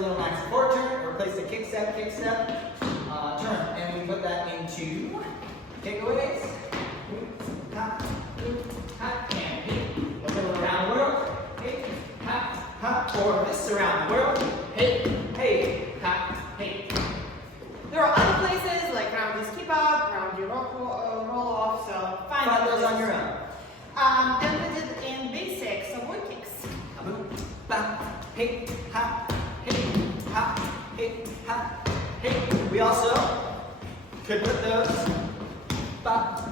little nice support turn, replace the kick step, turn, and we put that into takeaways. Hop, hop, and hit. Look a little around the world. Hey, hop, hop, or this around the world. Hey, hey, hop, hey. There are other places like round your skip up, round your roll off, so Find those on your own. Then we did in basic savoy kicks. Hey, hop, hey, hop, hey, hop, hey. We also could put those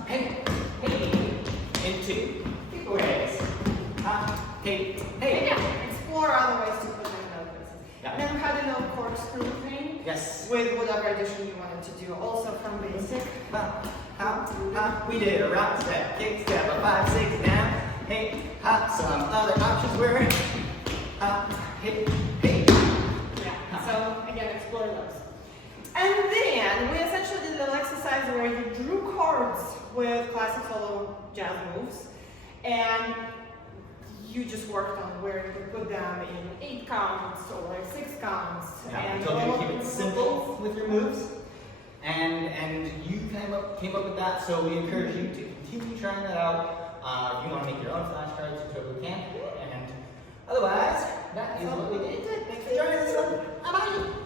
hey, hey into takeaways. Hop, hey, hey. Yeah, explore other ways to put them in other places. Yeah. And then we had a little corkscrew thing. Yes. With whatever addition you wanted to do, also from basic. Hop, hop, hop. We did a rock step, kick step, a 5, 6 down. Hey, hop. Some other options were hop, hey, hey. Yeah. So again, explore those. And then we essentially did a little exercise where you drew cards with classic solo jazz moves, and you just worked on where you could put them in 8 counts or 6 counts. Yeah, and we told you to keep it all simple with your moves, and you came up with that. So we encourage you to continue trying that out. If you want to make your own flashcards, you totally can. And otherwise, that is what we did. Thanks for joining us. How about you?